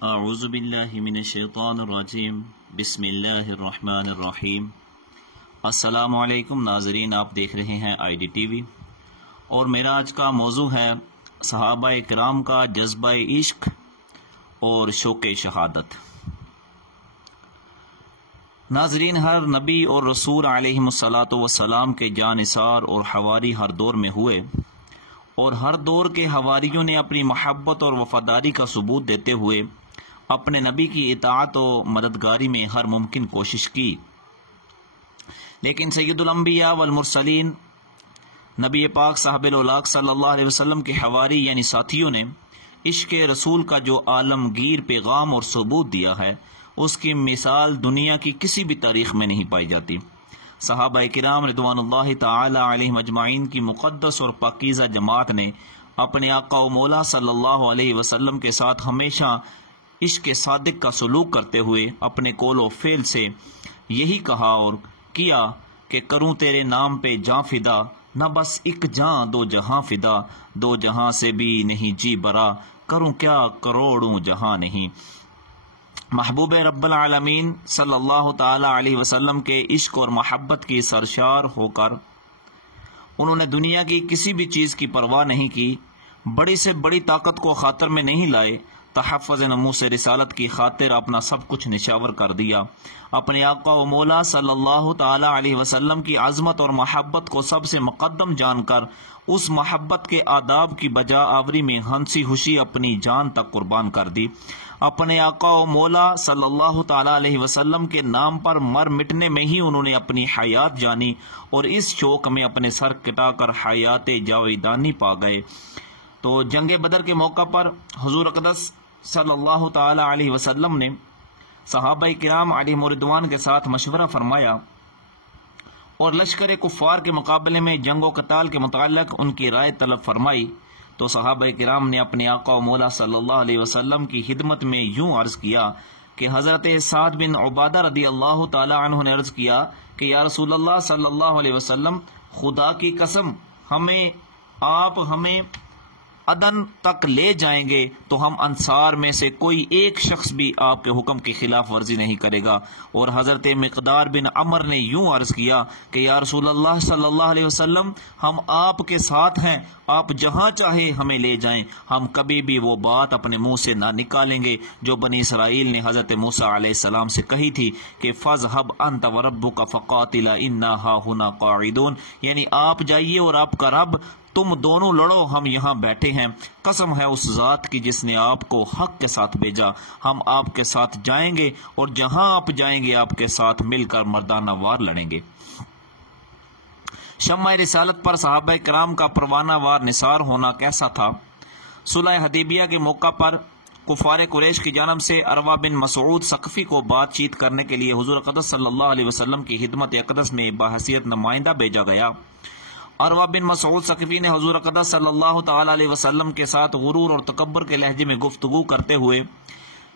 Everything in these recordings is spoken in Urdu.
اعوذ باللہ من الشیطان الرجیم بسم اللہ الرحمن الرحیم۔ السلام علیکم ناظرین، آپ دیکھ رہے ہیں آئی ڈی ٹی وی، اور میرا آج کا موضوع ہے صحابہ کرام کا جذبہ عشق اور شوق شہادت۔ ناظرین، ہر نبی اور رسول علیہ الصلاۃ والسلام کے جانثار اور حواری ہر دور میں ہوئے، اور ہر دور کے حواریوں نے اپنی محبت اور وفاداری کا ثبوت دیتے ہوئے اپنے نبی کی اطاعت و مددگاری میں ہر ممکن کوشش کی، لیکن سید الانبیاء والمرسلین نبی پاک صاحب الاولاق صلی اللہ علیہ وسلم کے حواری یعنی ساتھیوں نے عشق رسول کا جو عالمگیر پیغام اور ثبوت دیا ہے، اس کی مثال دنیا کی کسی بھی تاریخ میں نہیں پائی جاتی۔ صحابہ کرام رضوان اللہ تعالی علیہم اجمعین کی مقدس اور پاکیزہ جماعت نے اپنے آقا و مولا صلی اللہ علیہ وسلم کے ساتھ ہمیشہ عشق صادق کا سلوک کرتے ہوئے اپنے قول و فعل سے یہی کہا اور کیا کہ کروں تیرے نام پہ جاں فدا، نہ بس ایک جاں دو جہاں فدا، دو جہاں سے بھی نہیں جی برا، کروں کیا کروڑوں جہاں نہیں۔ محبوب رب العالمین صلی اللہ تعالی علیہ وسلم کے عشق اور محبت کی سرشار ہو کر انہوں نے دنیا کی کسی بھی چیز کی پرواہ نہیں کی، بڑی سے بڑی طاقت کو خاطر میں نہیں لائے، تحفظ نموس رسالت کی خاطر اپنا سب کچھ نشاور کر دیا۔ اپنے آقا و مولا صلی اللہ تعالی علیہ وسلم کی عظمت اور محبت کو سب سے مقدم جان کر اس محبت کے آداب کی بجا آوری میں ہنسی خوشی اپنی جان تک قربان کر دی۔ اپنے آقا و مولا صلی اللہ تعالی علیہ وسلم کے نام پر مر مٹنے میں ہی انہوں نے اپنی حیات جانی، اور اس شوق میں اپنے سر کٹا کر حیات جاویدانی پا گئے۔ تو جنگ بدر کے موقع پر حضور اقدس صلی اللہ تعالی علیہ وسلم نے صحابہ کرام علیہم رضوان کے ساتھ مشورہ فرمایا اور لشکر کفار کے مقابلے میں جنگ و قتال کے متعلق ان کی رائے طلب فرمائی، تو صحابہ کرام نے اپنے آقا و مولا صلی اللہ علیہ وسلم کی خدمت میں یوں عرض کیا کہ حضرت سعد بن عبادہ رضی اللہ تعالی عنہ نے عرض کیا کہ یا رسول اللہ صلی اللہ علیہ وسلم، خدا کی قسم آپ ہمیں عدن تک لے جائیں گے تو ہم انصار میں سے کوئی ایک شخص بھی آپ کے حکم کی خلاف ورزی نہیں کرے گا۔ اور حضرت مقدار بن عمر نے یوں عرض کیا کہ یا رسول اللہ صلی اللہ علیہ وسلم، ہم آپ کے ساتھ ہیں، آپ جہاں چاہے ہمیں لے جائیں، ہم کبھی بھی وہ بات اپنے منہ سے نہ نکالیں گے جو بنی اسرائیل نے حضرت موسیٰ علیہ السلام سے کہی تھی کہ فَاذْهَبْ أَنْتَ وَرَبُّكَ فَقَاتِلَا إِنَّا هَاهُنَا قَاعِدُونَ، یعنی آپ جائیے اور آپ کا رب، تم دونوں لڑو، ہم یہاں بیٹھے ہیں۔ قسم ہے اس ذات کی جس نے آپ کو حق کے ساتھ بھیجا، ہم آپ کے ساتھ جائیں گے، اور جہاں آپ جائیں گے آپ کے ساتھ مل کر مردانہ وار لڑیں گے۔ شمع رسالت پر صحابہ کرام کا پروانہ وار نثار ہونا کیسا تھا؟ صلح حدیبیہ کے موقع پر کفار قریش کی جانب سے عروہ بن مسعود ثقفی کو بات چیت کرنے کے لیے حضور اقدس صلی اللہ علیہ وسلم کی خدمت اقدس میں بحیثیت نمائندہ بھیجا گیا۔ عروہ بن مسعود ثقفی نے حضور اقدس صلی اللہ تعالی علیہ وسلم کے ساتھ غرور اور تکبر کے لہجے میں گفتگو کرتے ہوئے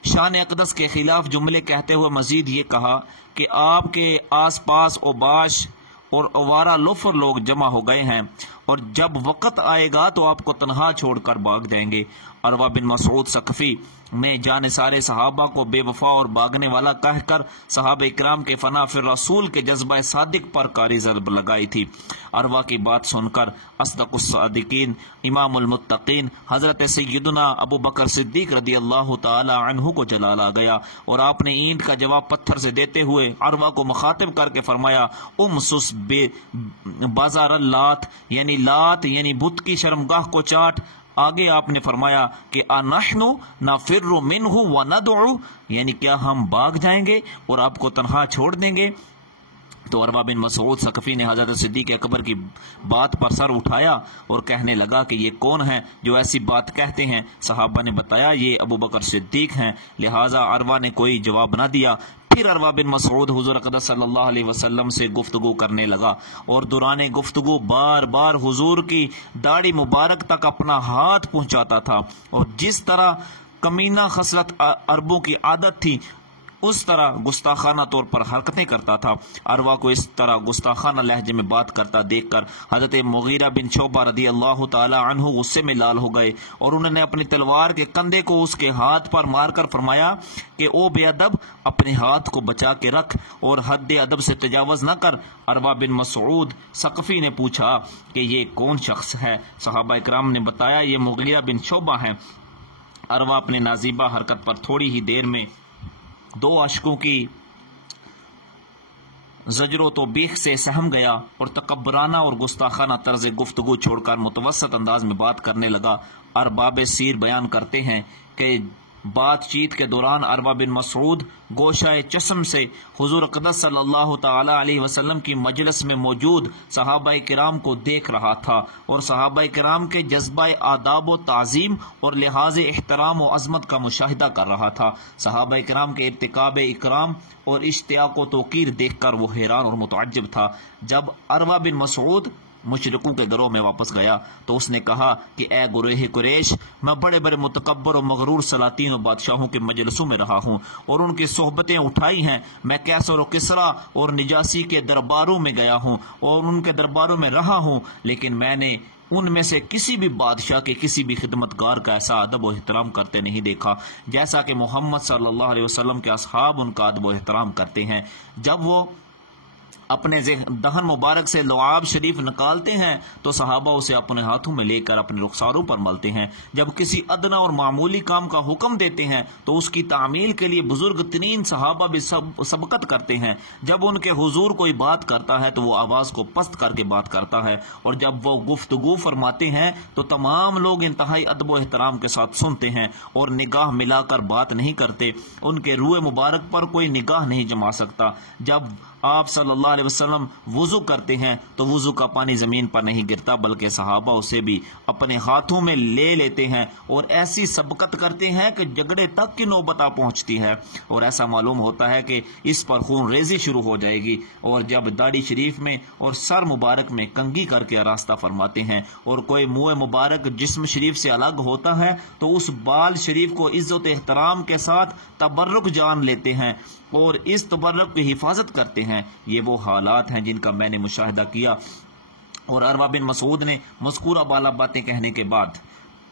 شان اقدس کے خلاف جملے کہتے ہوئے مزید یہ کہا کہ آپ کے آس پاس اوباش اور اوارہ لوفر لوگ جمع ہو گئے ہیں، اور جب وقت آئے گا تو آپ کو تنہا چھوڑ کر بھاگ جائیں گے۔ عروہ بن مسعود ثقفی نے جانثار صحابہ کو بے وفا اور بھاگنے والا کہہ کر صحابہ کرام کے فنا فی الرسول کے جذبہ صادق پر کاری ضرب لگائی تھی۔ عروہ کی بات سن کر اصدق الصادقین امام المتقین حضرت سیدنا ابو بکر صدیق رضی اللہ تعالی عنہ کو جلال آ گیا، اور آپ نے اینٹ کا جواب پتھر سے دیتے ہوئے عروہ کو مخاطب کر کے فرمایا امسس بازار اللات، یعنی لات یعنی بت کی شرمگاہ کو چاٹ۔ آگے آپ نے فرمایا کہ انحن نفر منہ وندعو، یعنی کیا ہم بھاگ جائیں گے اور آپ کو تنہا چھوڑ دیں گے؟ تو عروہ بن مسعود ثقفی نے حضرت صدیق اکبر کی بات پر سر اٹھایا اور کہنے لگا کہ یہ کون ہیں جو ایسی بات کہتے ہیں؟ صحابہ نے بتایا یہ ابو بکر صدیق ہیں، لہٰذا عروہ نے کوئی جواب نہ دیا۔ پھر عروہ بن مسعود حضور اقدس صلی اللہ علیہ وسلم سے گفتگو کرنے لگا، اور دوران گفتگو بار بار حضور کی داڑھی مبارک تک اپنا ہاتھ پہنچاتا تھا، اور جس طرح کمینہ خصلت عربوں کی عادت تھی اس طرح گستاخانہ طور پر حرکتیں کرتا تھا۔ عروہ کو اس طرح گستاخانہ لہجے میں بات کرتا دیکھ کر حضرت مغیرہ بن شعبہ رضی اللہ تعالی عنہ غصے میں لال ہو گئے اور انہوں نے اپنی تلوار کے کندھے کو اس کے ہاتھ پر مار کر فرمایا کہ او بے ادب، اپنے ہاتھ کو بچا کے رکھ اور حد ادب سے تجاوز نہ کر۔ عروہ بن مسعود ثقفی نے پوچھا کہ یہ کون شخص ہے؟ صحابہ اکرام نے بتایا یہ مغیرہ بن شعبہ ہے۔ عروہ اپنے نازیبہ حرکت پر تھوڑی ہی دیر میں 2 اشکوں کی زجر و توبیخ سے سہم گیا اور تکبرانہ اور گستاخانہ طرز گفتگو چھوڑ کر متوسط انداز میں بات کرنے لگا۔ ارباب سیر بیان کرتے ہیں کہ بات چیت کے دوران عروہ بن مسعود گوشہ چشم سے حضور اقدس صلی اللہ تعالی علیہ وسلم کی مجلس میں موجود صحابہ کرام کو دیکھ رہا تھا اور صحابہ کرام کے جذبہ آداب و تعظیم اور لحاظ احترام و عظمت کا مشاہدہ کر رہا تھا۔ صحابہ کرام کے ارتکاب اکرام اور اشتیاق و توقیر دیکھ کر وہ حیران اور متعجب تھا۔ جب عروہ بن مسعود مشرکوں کے گروہ میں واپس گیا تو اس نے کہا کہ اے گروہ قریش، میں بڑے بڑے متکبر اور مغرور سلاطین و بادشاہوں کے مجلسوں میں رہا ہوں اور ان کی صحبتیں اٹھائی ہیں۔ میں کیسر و کسریٰ اور نجاسی کے درباروں میں گیا ہوں اور ان کے درباروں میں رہا ہوں، لیکن میں نے ان میں سے کسی بھی بادشاہ کے کسی بھی خدمتگار کا ایسا ادب و احترام کرتے نہیں دیکھا جیسا کہ محمد صلی اللہ علیہ وسلم کے اصحاب ان کا ادب و احترام کرتے ہیں۔ جب وہ اپنے دہن مبارک سے لعاب شریف نکالتے ہیں تو صحابہ اسے اپنے ہاتھوں میں لے کر اپنے رخساروں پر ملتے ہیں۔ جب کسی ادنا اور معمولی کام کا حکم دیتے ہیں تو اس کی تعمیل کے لیے بزرگ ترین صحابہ بھی سبقت کرتے ہیں۔ جب ان کے حضور کوئی بات کرتا ہے تو وہ آواز کو پست کر کے بات کرتا ہے اور جب وہ گفتگو فرماتے ہیں تو تمام لوگ انتہائی ادب و احترام کے ساتھ سنتے ہیں اور نگاہ ملا کر بات نہیں کرتے۔ ان کے روح مبارک پر کوئی نگاہ نہیں جما سکتا۔ جب آپ صلی اللہ علیہ وسلم وضو کرتے ہیں تو وضو کا پانی زمین پر نہیں گرتا بلکہ صحابہ اسے بھی اپنے ہاتھوں میں لے لیتے ہیں اور ایسی سبقت کرتے ہیں کہ جھگڑے تک کی نوبت آ پہنچتی ہے اور ایسا معلوم ہوتا ہے کہ اس پر خون ریزی شروع ہو جائے گی۔ اور جب داڑھی شریف میں اور سر مبارک میں کنگھی کر کے آراستہ فرماتے ہیں اور کوئی منہ مبارک جسم شریف سے الگ ہوتا ہے تو اس بال شریف کو عزت احترام کے ساتھ تبرک جان لیتے ہیں اور اس تبرک کی حفاظت کرتے ہیں۔ یہ وہ حالات ہیں جن کا میں نے مشاہدہ کیا۔ اور عروہ بن مسعود نے مذکورہ بالا باتیں کہنے کے بعد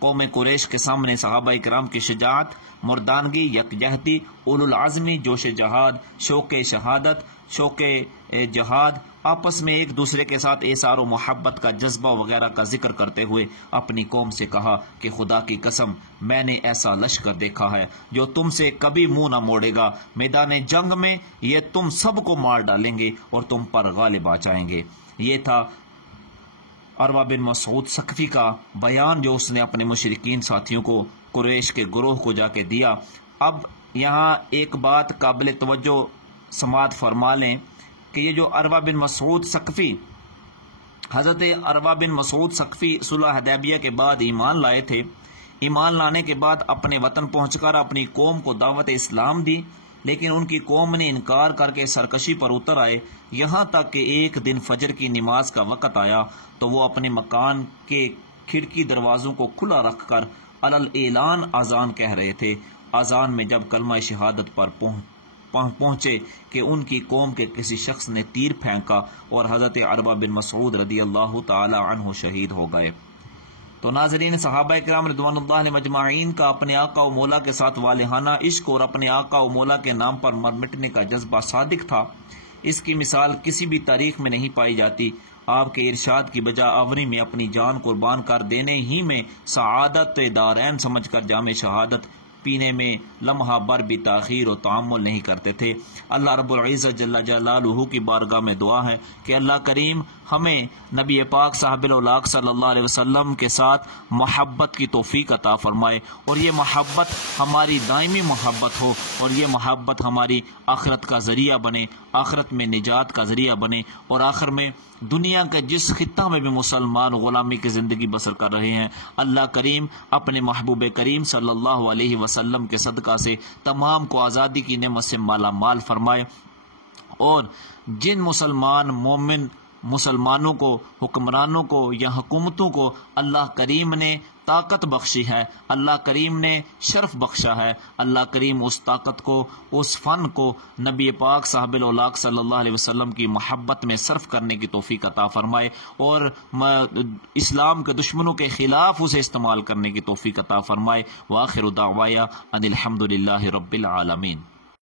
قوم قریش کے سامنے صحابہ کرام کی شجاعت، مردانگی، یکجہتی، اولو العزمی، جوش جہاد، شوق شہادت، شوق جہاد، آپس میں ایک دوسرے کے ساتھ ایثار و محبت کا جذبہ وغیرہ کا ذکر کرتے ہوئے اپنی قوم سے کہا کہ خدا کی قسم میں نے ایسا لشکر دیکھا ہے جو تم سے کبھی منہ نہ موڑے گا۔ میدان جنگ میں یہ تم سب کو مار ڈالیں گے اور تم پر غالب آ جائیں گے۔ یہ تھا عروہ بن مسعود ثقفی کا بیان جو اس نے اپنے مشرکین ساتھیوں کو، قریش کے گروہ کو جا کے دیا۔ اب یہاں ایک بات قابل توجہ سماعت فرما لیں کہ یہ جو عروہ بن مسعود ثقفی، حضرت عروہ بن مسعود ثقفی صلح حدیبیہ کے بعد ایمان لائے تھے۔ ایمان لانے کے بعد اپنے وطن پہنچ کر اپنی قوم کو دعوت اسلام دی، لیکن ان کی قوم نے انکار کر کے سرکشی پر اتر آئے، یہاں تک کہ ایک دن فجر کی نماز کا وقت آیا تو وہ اپنے مکان کے کھڑکی دروازوں کو کھلا رکھ کر علل اعلان اذان کہہ رہے تھے۔ اذان میں جب کلمہ شہادت پر پہنچے کہ ان کی قوم کے کسی شخص نے تیر پھینکا اور حضرت عروہ بن مسعود رضی اللہ تعالی عنہ شہید ہو گئے۔ تو ناظرین، صحابہ کرام رضوان اللہ علیہم مجمعین کا اپنے آقا و مولا کے ساتھ والہانہ عشق اور اپنے آقا و مولا کے نام پر مر مٹنے کا جذبہ صادق تھا۔ اس کی مثال کسی بھی تاریخ میں نہیں پائی جاتی۔ آپ کے ارشاد کی بجا آوری میں اپنی جان قربان کر دینے ہی میں سعادت دارین سمجھ کر جام شہادت پینے میں لمحہ بر بھی تاخیر و تعامل نہیں کرتے تھے۔ اللہ رب العزت جل جلالہ کی بارگاہ میں دعا ہے کہ اللہ کریم ہمیں نبی پاک صاحب الاولاق صلی اللہ علیہ وسلم کے ساتھ محبت کی توفیق عطا فرمائے اور یہ محبت ہماری دائمی محبت ہو اور یہ محبت ہماری آخرت کا ذریعہ بنے، آخرت میں نجات کا ذریعہ بنے اور آخر میں دنیا کے جس خطہ میں بھی مسلمان غلامی کی زندگی بسر کر رہے ہیں، اللہ کریم اپنے محبوب کریم صلی اللہ علیہ وسلم کے صدقہ سے تمام کو آزادی کی نعمت سے مالا مال فرمائے اور جن مسلمانوں کو، حکمرانوں کو یا حکومتوں کو اللہ کریم نے طاقت بخشی ہے، اللہ کریم نے شرف بخشا ہے، اللہ کریم اس طاقت کو، اس فن کو نبی پاک صاحب الاولاق صلی اللہ علیہ وسلم کی محبت میں صرف کرنے کی توفیق عطا فرمائے، اور اسلام کے دشمنوں کے خلاف اسے استعمال کرنے کی توفیق عطا فرمائے۔ وآخر دعوایا ان الحمد للہ رب العالمین۔